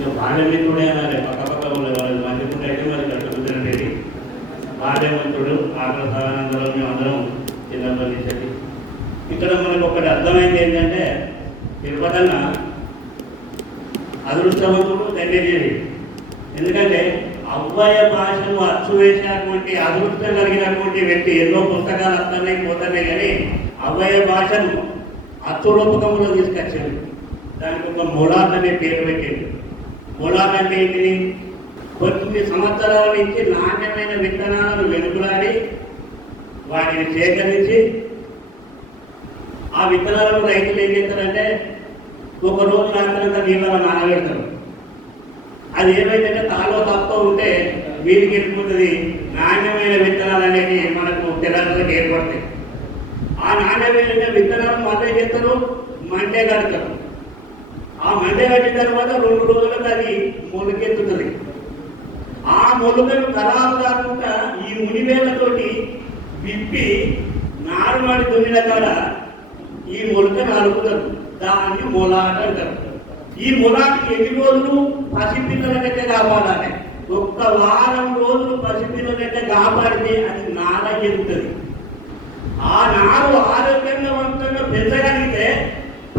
ఇక బాల్యమిత్రుడే పక్క పక్క ఉండే వాళ్ళు మంచిగుంటే అయితే మరి కట్టుకుంటున్నది బాల్యవంతుడు ఆకలి సహానందరం మేము అందరం చిన్నప్పటి నుంచి ఇక్కడ మనకు ఒకటి అర్థమైంది ఏంటంటే తిరుపతన్న అదృష్టవంతుడు దండగిరి ఎందుకంటే అవ్వయ భాషను అచ్చు వేసినటువంటి అదృష్టం కలిగినటువంటి వ్యక్తి ఎన్నో పుస్తకాలు అర్థమై పోతున్నాయి కానీ అవ్వయ భాషను అచ్చు రూపకంలో తీసుకొచ్చాడు. దానికి ఒక మొలాట్ అనే పేరు పెట్టింది మొలాట్ అంటే ఏంటిది కొన్ని సంవత్సరాల నుంచి నాణ్యమైన విత్తనాలను వెనుకలాడి వాటిని సేకరించి ఆ విత్తనాలను రైతులు ఏం చేస్తారంటే ఒక రోజు రాత్రంతా నీళ్ళలో నానబెడతారు. అది ఏమైందంటే తాలో తప్ప ఉంటే వీరికి వెళ్ళిపోతుంది. నాణ్యమైన విత్తనాలు అనేవి మనకు తెలంగాణకు ఏర్పడతాయి. ఆ నాణ్యమైన విత్తనాలు మళ్ళీ చేస్తారు? మండే కడతారు. ఆ మండే కట్టిన తర్వాత రెండు రోజులకు అది మొలకెత్తుతుంది ఆ మొలకలు ఖరాబు కాకుండా ఈ మునివేళ్ళతోటి విప్పి నారుమడి దున్నిన కాడ ఈ మొలకను అలుపుతారు దాన్ని మొలాట అంటారు. ఈ మొలాకి ఎన్ని రోజులు పసిపిల్లల కంటే కాపాడాలి? ఒక్క వారం రోజులు పసిపిల్లల దగ్గర కాపాడితే అది నార ఎదుగుతుంది ఆ నారు వంతంగా పెంచగలిగితే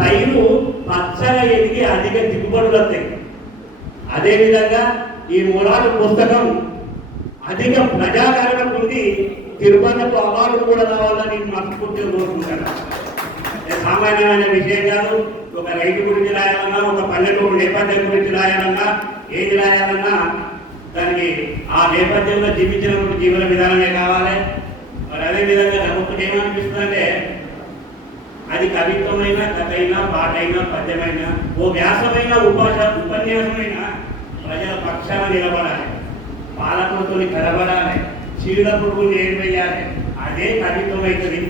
పైరు పచ్చగా ఎదిగి అధిక దిగుబడులు వస్తాయి. అదేవిధంగా ఈ మూలాలు పుస్తకం అధిక ప్రజాదరణ పొంది తిరుపతికు అవార్డు కూడా రావాలని మనస్ఫూర్తిగా కోరుకుంటాను సామాన్యమైన విషయం కాదు ఒక రైతు గురించి రాయాలన్నా ఒక పల్లెటూరు నేపథ్యం గురించి రాయాలన్నా ఏది రాయాలన్నా దానికి ఆ నేపథ్యంలో జీవించినప్పుడు జీవన విధానమే కావాలి. మరి అదే విధంగా నాకు ఒకటి ఏమనిపిస్తుందంటే అది కవిత్వమైన కథైనా పాటైనా పద్యమైనా ఓ వ్యాసమైన ఉపాస ఉపన్యాసమైన ప్రజల పక్షాన నిలబడాలి. పాలకులతో కలబడాలి. చీడ పురుగులు ఏర్వేయాలి అదే కవిత్వం అవుతుంది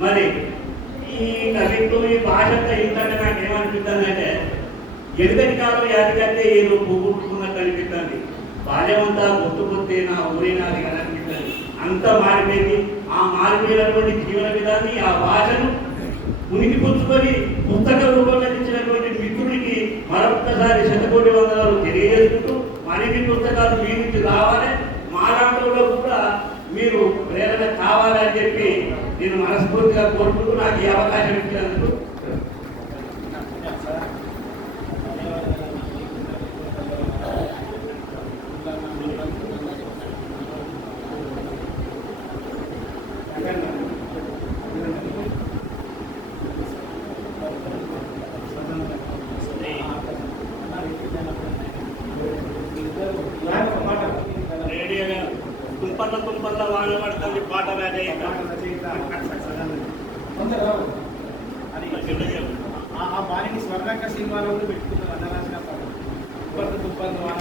మరి ఈ కవిత్వం ఈ భాషతో ఏంటంటే నాకు ఏమనిపిస్తుందంటే ఎదుగని కాలం యాదికంటే ఏదో పోగొట్టుకున్నట్టు అనిపిస్తుంది. బాల్యమంతా గుర్తుకొస్తే నా ఊరే నాది అనిపిస్తుంది. అంత మారిపోయింది. ఆ మారిపోయినటువంటి జీవన విధాన్ని ఆ భాషను పుచ్చుకొని పుస్తక రూపంలో ఇచ్చినటువంటి మిత్రుడికి మరొక్కసారి శతకోటి వందనాలు తెలియజేసుకుంటూ మరిన్ని పుస్తకాలు మీ నుంచి రావాలి. మా దాంట్లో కూడా మీరు ప్రేరణ కావాలని చెప్పి నేను మనస్ఫూర్తిగా కోరుకుంటూ నాకు ఈ అవకాశం ఇచ్చినందుకు తుంపల్ల తుంపల్ల వాన పడుతుంది పాట ఆ- బాణిని స్వర్ణక్క సినిమాలో పెట్టుకున్నారు అన్నరాసిన పాట. తుప్పలు తుప్పలు వాన